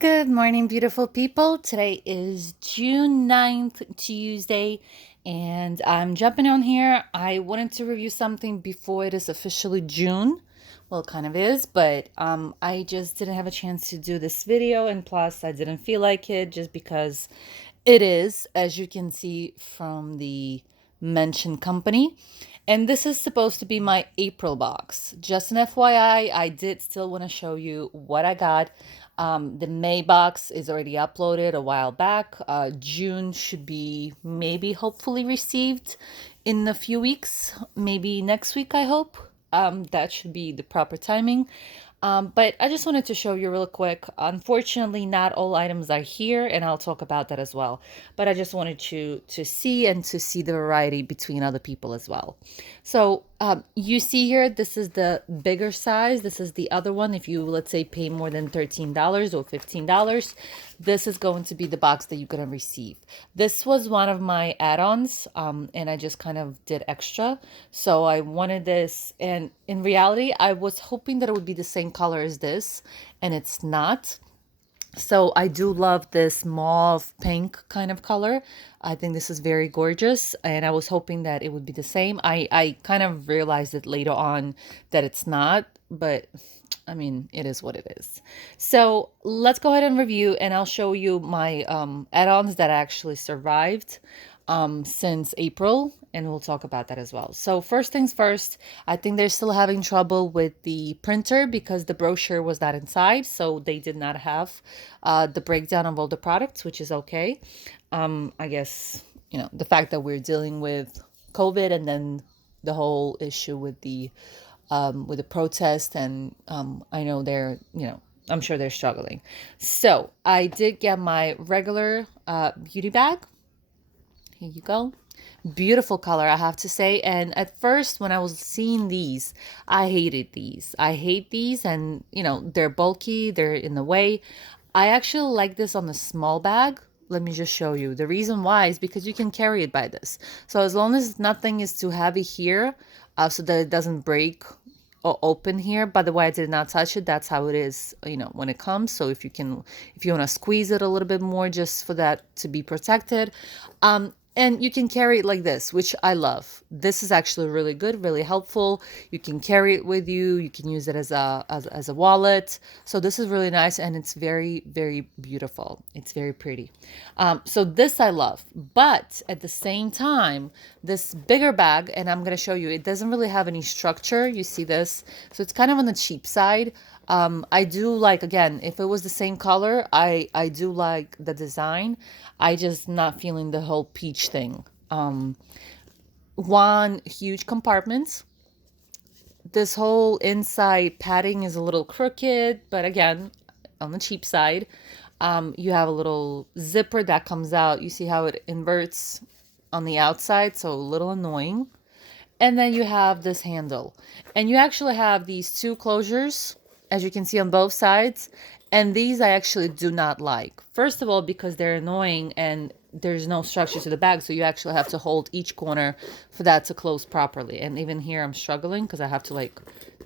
Good morning, beautiful people. Today is June 9th, Tuesday, and I'm jumping on here. I wanted to review something before it is officially June. Well, it kind of is, but I just didn't have a chance to do this video, and plus, I didn't feel like it just because it is, as you can see from the mentioned company. And this is supposed to be my April box. Just an FYI, I did still want to show you what I got. The May box is already uploaded a while back. June should be maybe hopefully received in a few weeks, maybe next week, I hope. That should be the proper timing. But I just wanted to show you real quick. Unfortunately, not all items are here, and I'll talk about that as well. But I just wanted you to see and to see the variety between other people as well. So you see here, this is the bigger size. This is the other one. If you, let's say, pay more than $13 or $15, this is going to be the box that you're going to receive. This was one of my add-ons, and I just kind of did extra. So I wanted this, and in reality, I was hoping that it would be the same color as this, and it's not. So I do love this mauve pink kind of color. I think this is very gorgeous, and I was hoping that it would be the same. I kind of realized it later on that it's not, but I mean, it is what it is. So let's go ahead and review, and I'll show you my add-ons that actually survived since April, and we'll talk about that as well. So first things first, I think they're still having trouble with the printer because the brochure was not inside, so they did not have the breakdown of all the products, which is okay. I guess, the fact that we're dealing with COVID and then the whole issue with the protest, and I know I'm sure they're struggling. So I did get my regular beauty bag. Here you go. Beautiful color, I have to say. And at first, when I was seeing these, I hated these. I hate these, and they're bulky, they're in the way. I actually like this on the small bag. Let me just show you. The reason why is because you can carry it by this. So as long as nothing is too heavy here, so that it doesn't break or open here. By the way, I did not touch it. That's how it is, when it comes. So if you want to squeeze it a little bit more just for that to be protected. And you can carry it like this, which I love. This is actually really good, really helpful. You can carry it with you. You can use it as a wallet. So this is really nice, and it's very, very beautiful. It's very pretty. So this I love. But at the same time, this bigger bag, and I'm going to show you, it doesn't really have any structure. You see this? So it's kind of on the cheap side. I do like, again, if it was the same color, I do like the design. I just not feeling the whole peach thing. One huge compartment. This whole inside padding is a little crooked, but again, on the cheap side. You have a little zipper that comes out. You see how it inverts on the outside, so a little annoying. And then you have this handle. And you actually have these two closures, as you can see on both sides. And these I actually do not like. First of all, because they're annoying and there's no structure to the bag. So you actually have to hold each corner for that to close properly. And even here I'm struggling because I have to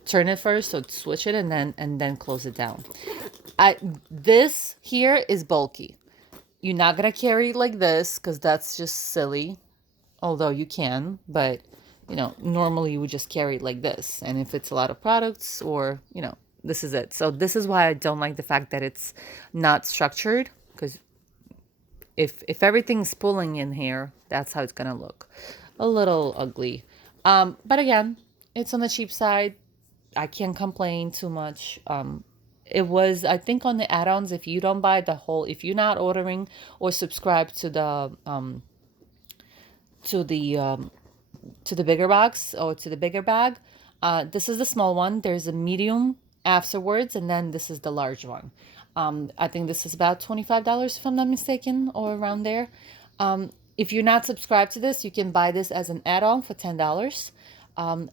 turn it first. So switch it and then close it down. This here is bulky. You're not going to carry it like this because that's just silly. Although you can, but normally you would just carry it like this. And if it's a lot of products or, this is it. So this is why I don't like the fact that it's not structured, because if everything's pulling in here, that's how it's going to look. A little ugly. But again, it's on the cheap side. I can't complain too much. It was, I think, on the add-ons, if you don't buy the whole, if you're not ordering or subscribe to the to the bigger box or to the bigger bag, this is the small one. There's a medium afterwards, and then this is the large one. I think this is about $25 if I'm not mistaken, or around there. If you're not subscribed to this, you can buy this as an add-on for $10.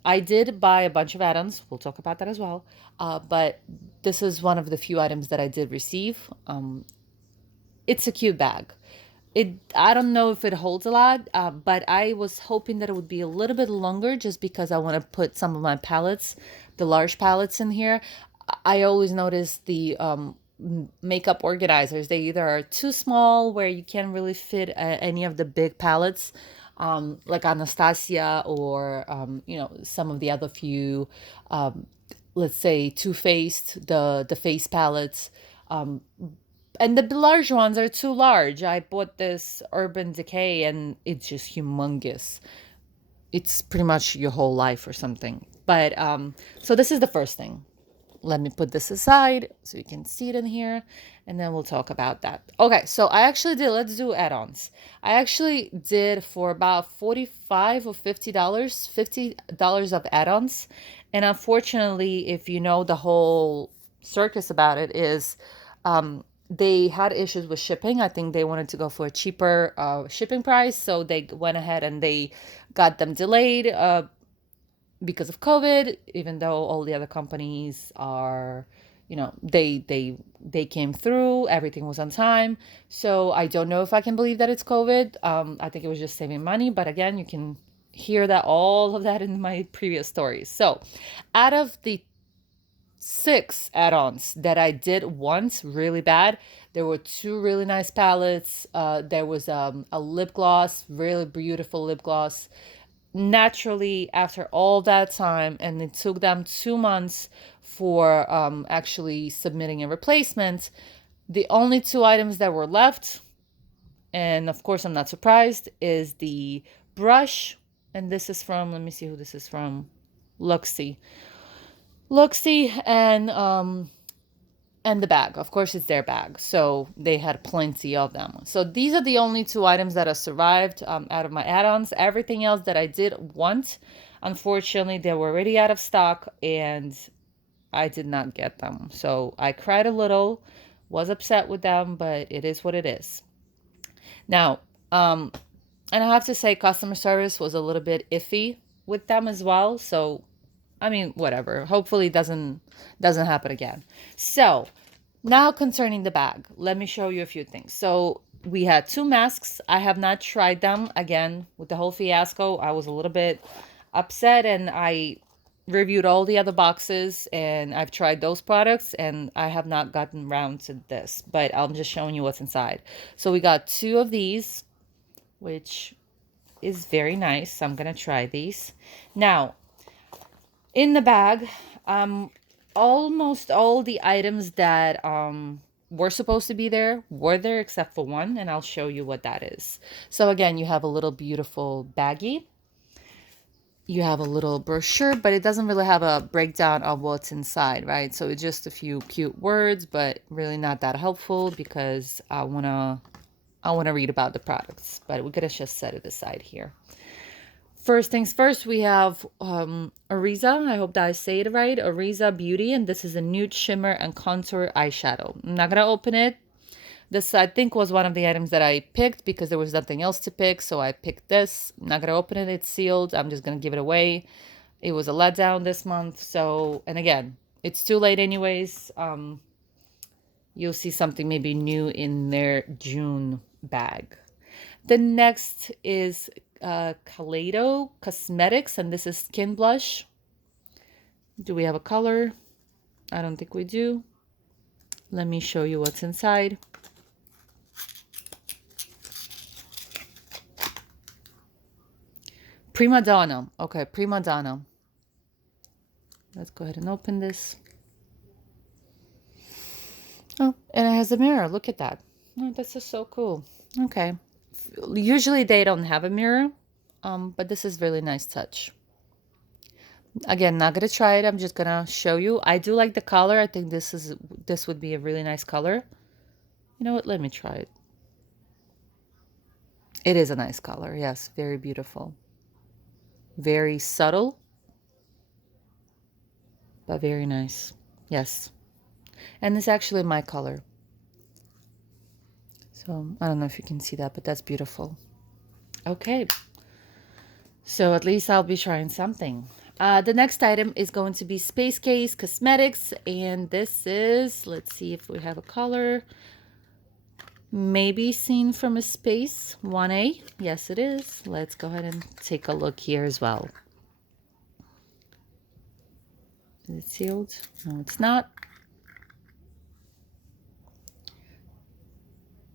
I did buy a bunch of add-ons. We'll talk about that as well. But this is one of the few items that I did receive. It's a cute bag. I don't know if it holds a lot, but I was hoping that it would be a little bit longer just because I want to put some of my palettes, the large palettes in here. I always notice the makeup organizers. They either are too small where you can't really fit any of the big palettes, like Anastasia or some of the other few, let's say Too Faced, the face palettes. And the large ones are too large. I bought this Urban Decay and it's just humongous. It's pretty much your whole life or something. But so this is the first thing. Let me put this aside so you can see it in here, and then we'll talk about that. Okay, so I actually did, let's do add-ons. I actually did for about $45 or $50 of add-ons. And unfortunately, if you know the whole circus about it is they had issues with shipping. I think they wanted to go for a cheaper shipping price, so they went ahead and they got them delayed because of COVID, even though all the other companies are, they came through, everything was on time. So I don't know if I can believe that it's COVID. I think it was just saving money. But again, you can hear that all of that in my previous stories. So out of the 6 add-ons that I did once really bad, there were 2 really nice palettes. There was a lip gloss, really beautiful lip gloss. Naturally, after all that time, and it took them 2 months for actually submitting a replacement, the only 2 items that were left, and of course I'm not surprised, is the brush, and this is from, let me see who this is from, Luxie, and the bag. Of course, it's their bag. So they had plenty of them. So these are the only 2 items that have survived out of my add-ons. Everything else that I did want, unfortunately, they were already out of stock and I did not get them. So I cried a little, was upset with them, but it is what it is. Now, and I have to say customer service was a little bit iffy with them as well. So I mean, whatever. Hopefully it doesn't happen again. So now concerning the bag, let me show you a few things. So we had 2 masks. I have not tried them. Again, with the whole fiasco, I was a little bit upset and I reviewed all the other boxes and I've tried those products and I have not gotten around to this, but I'm just showing you what's inside. So we got 2 of these, which is very nice. I'm going to try these. Now, in the bag, almost all the items that were supposed to be there were there except for one, and I'll show you what that is. So again, you have a little beautiful baggie. You have a little brochure, but it doesn't really have a breakdown of what's inside, right? So it's just a few cute words, but really not that helpful because I wanna read about the products. But we're gonna just set it aside here. First things first, we have Ariza. I hope that I say it right. Ariza Beauty, and this is a nude shimmer and contour eyeshadow. I'm not gonna open it. This, I think, was one of the items that I picked because there was nothing else to pick, so I picked this. I'm not gonna open it. It's sealed. I'm just gonna give it away. It was a letdown this month. So, and again, it's too late anyways. You'll see something maybe new in their June bag. The next is Kaleido Cosmetics, and this is Skin Blush. Do we have a color? I don't think we do. Let me show you what's inside. Prima Donna. Okay, Prima Donna. Let's go ahead and open this. Oh, and it has a mirror. Look at that. Oh, that's just so cool. Okay. Usually they don't have a mirror, but this is really nice touch. Again, not gonna try it. I'm just gonna show you. I do like the color. I think this would be a really nice color. You know what? Let me try it. It is a nice color. Yes, very beautiful. Very subtle, but very nice. Yes. And it's actually my color. So I don't know if you can see that, but that's beautiful. Okay. So at least I'll be trying something. The next item is going to be Space Case Cosmetics. And this is, let's see if we have a color. Maybe Seen from a Space 1A. Yes, it is. Let's go ahead and take a look here as well. Is it sealed? No, it's not.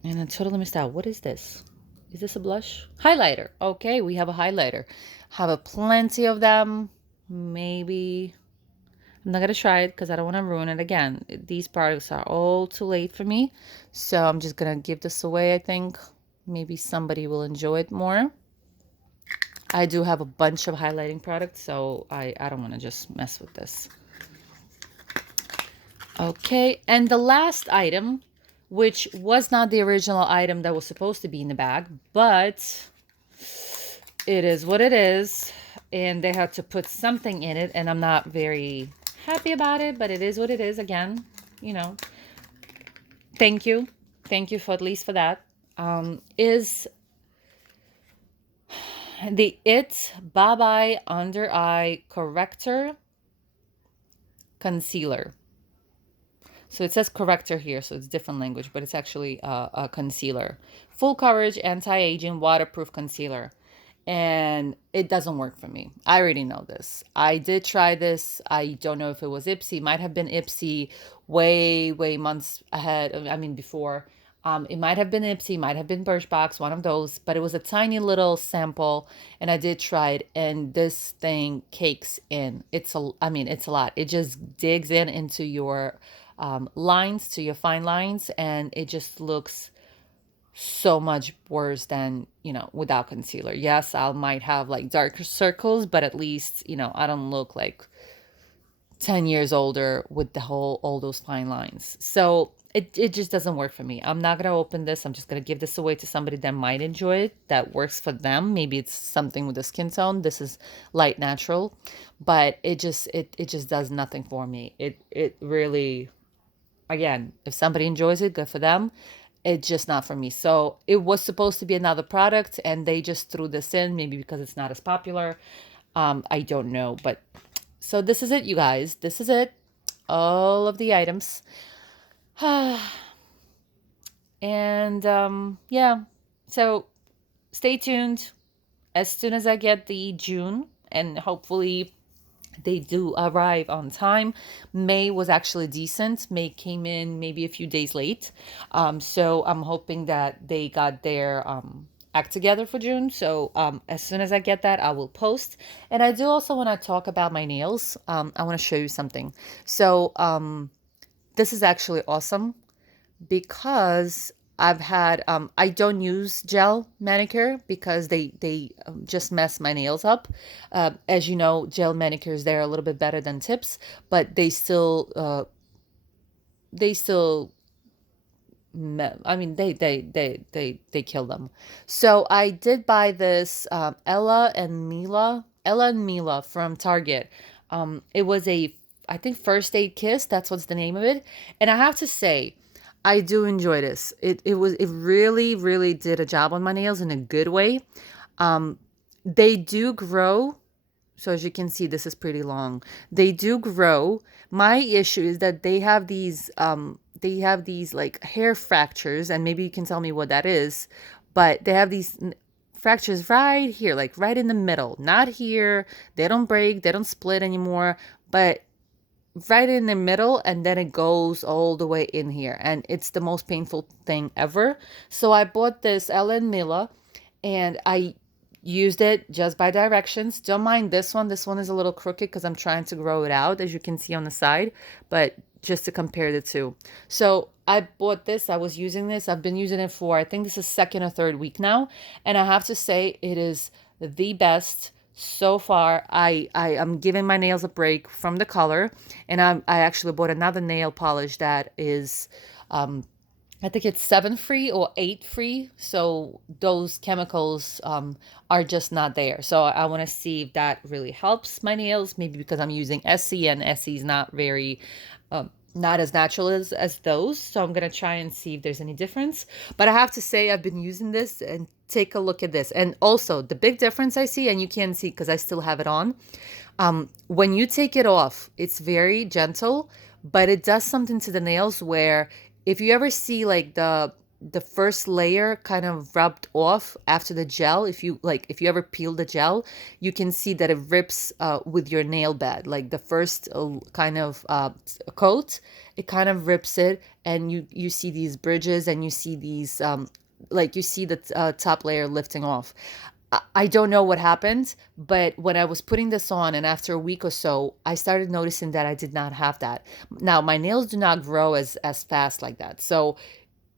And I totally missed out. What is this? Is this a blush? Highlighter. Okay, we have a highlighter. Have a plenty of them. Maybe I'm not gonna try it because I don't want to ruin it again. These products are all too late for me. So I'm just gonna give this away, I think. Maybe somebody will enjoy it more. I do have a bunch of highlighting products, so I don't want to just mess with this. Okay, and the last item, which was not the original item that was supposed to be in the bag, but it is what it is, and they had to put something in it, and I'm not very happy about it, but it is what it is. Again, you know, thank you. Thank you for at least for that. Is the It Bye Bye Under Eye Corrector Concealer. So it says corrector here, so it's different language, but it's actually a concealer. Full coverage, anti-aging, waterproof concealer. And it doesn't work for me. I already know this. I did try this. I don't know if it was Ipsy. Might have been Ipsy way, way months ahead. I mean, before. It might have been Ipsy, might have been Birchbox, one of those, but it was a tiny little sample, and I did try it, and this thing cakes in. I mean, it's a lot. It just digs in into your lines, to your fine lines, and it just looks so much worse than, without concealer. Yes, I might have like darker circles, but at least, I don't look like 10 years older with all those fine lines. So it just doesn't work for me. I'm not going to open this. I'm just going to give this away to somebody that might enjoy it, that works for them. Maybe it's something with the skin tone. This is light natural, but it just does nothing for me. It really, again, if somebody enjoys it, good for them. It's just not for me. So it was supposed to be another product, and they just threw this in, maybe because it's not as popular. I don't know, but so this is it, you guys. This is it. All of the items. And yeah, so stay tuned. As soon as I get the June, and hopefully they do arrive on time. May was actually decent. May came in maybe a few days late. So I'm hoping that they got their act together for June. So as soon as I get that, I will post. And I do also want to talk about my nails. I want to show you something. So this is actually awesome because I don't use gel manicure because they just mess my nails up. As you know, gel manicures, they're a little bit better than tips, but they still I mean, they kill them. So I did buy this Ella and Mila from Target. It was I think, First Aid Kiss. That's what's the name of it. And I have to say, I do enjoy this. It really, really did a job on my nails in a good way. They do grow. So as you can see, this is pretty long. They do grow. My issue is that they have these like hair fractures, and maybe you can tell me what that is, but they have these fractures right here, like right in the middle, not here. They don't break, they don't split anymore, but right in the middle, and then it goes all the way in here, and it's the most painful thing ever. So I bought this Ellen Miller, and I used it just by directions. Don't mind this one. This one is a little crooked because I'm trying to grow it out, as you can see on the side, but just to compare the two. So I bought this. I was using this. I've been using it for, I think this is second or third week now, and I have to say it is the best so far. I am giving my nails a break from the color, and I actually bought another nail polish that is I think it's 7 free or 8 free. So those chemicals are just not there. So I want to see if that really helps my nails. Maybe because I'm using Essie, and Essie is not very, not as natural as those. So I'm going to try and see if there's any difference. But I have to say, I've been using this, and take a look at this. And also the big difference I see, and you can't see because I still have it on. When you take it off, it's very gentle, but it does something to the nails where if you ever see like the first layer kind of rubbed off after the gel. If you ever peel the gel, you can see that it rips with your nail bed. Like the first kind of coat, it kind of rips it, and you see these bridges, and you see these like you see the top layer lifting off. I don't know what happened, but when I was putting this on, and after a week or so, I started noticing that I did not have that. Now, my nails do not grow as fast like that. So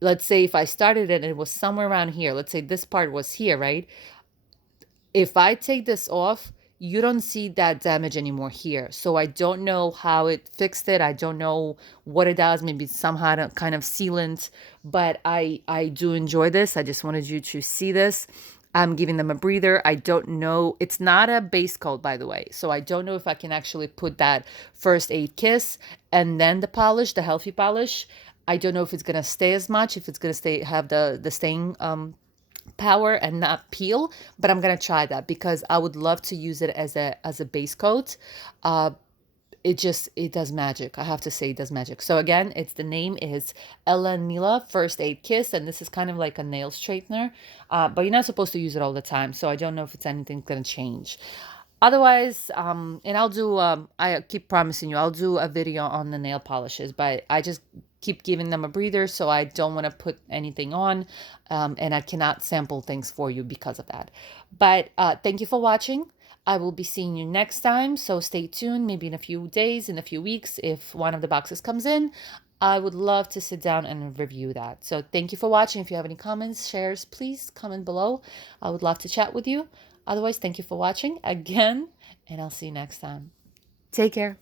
let's say if I started it and it was somewhere around here, let's say this part was here, right? If I take this off, you don't see that damage anymore here. So I don't know how it fixed it. I don't know what it does. Maybe it's somehow kind of sealant, but I do enjoy this. I just wanted you to see this. I'm giving them a breather. I don't know. It's not a base coat, by the way. So I don't know if I can actually put that first aid kiss and then the polish, the healthy polish. I don't know if it's gonna stay as much, if it's gonna stay have the staying power and not peel, but I'm gonna try that because I would love to use it as a base coat. Uh, it does magic. I have to say it does magic. So again, it's the name is Ella and Mila First Aid Kiss, and this is kind of like a nail straightener, but you're not supposed to use it all the time. So I don't know if it's anything gonna change. Otherwise, and I'll do, I keep promising you, I'll do a video on the nail polishes, but I just keep giving them a breather, so I don't want to put anything on, and I cannot sample things for you because of that. But thank you for watching. I will be seeing you next time, so stay tuned. Maybe in a few days, in a few weeks, if one of the boxes comes in, I would love to sit down and review that. So thank you for watching. If you have any comments, shares, please comment below. I would love to chat with you. Otherwise, thank you for watching again, and I'll see you next time. Take care.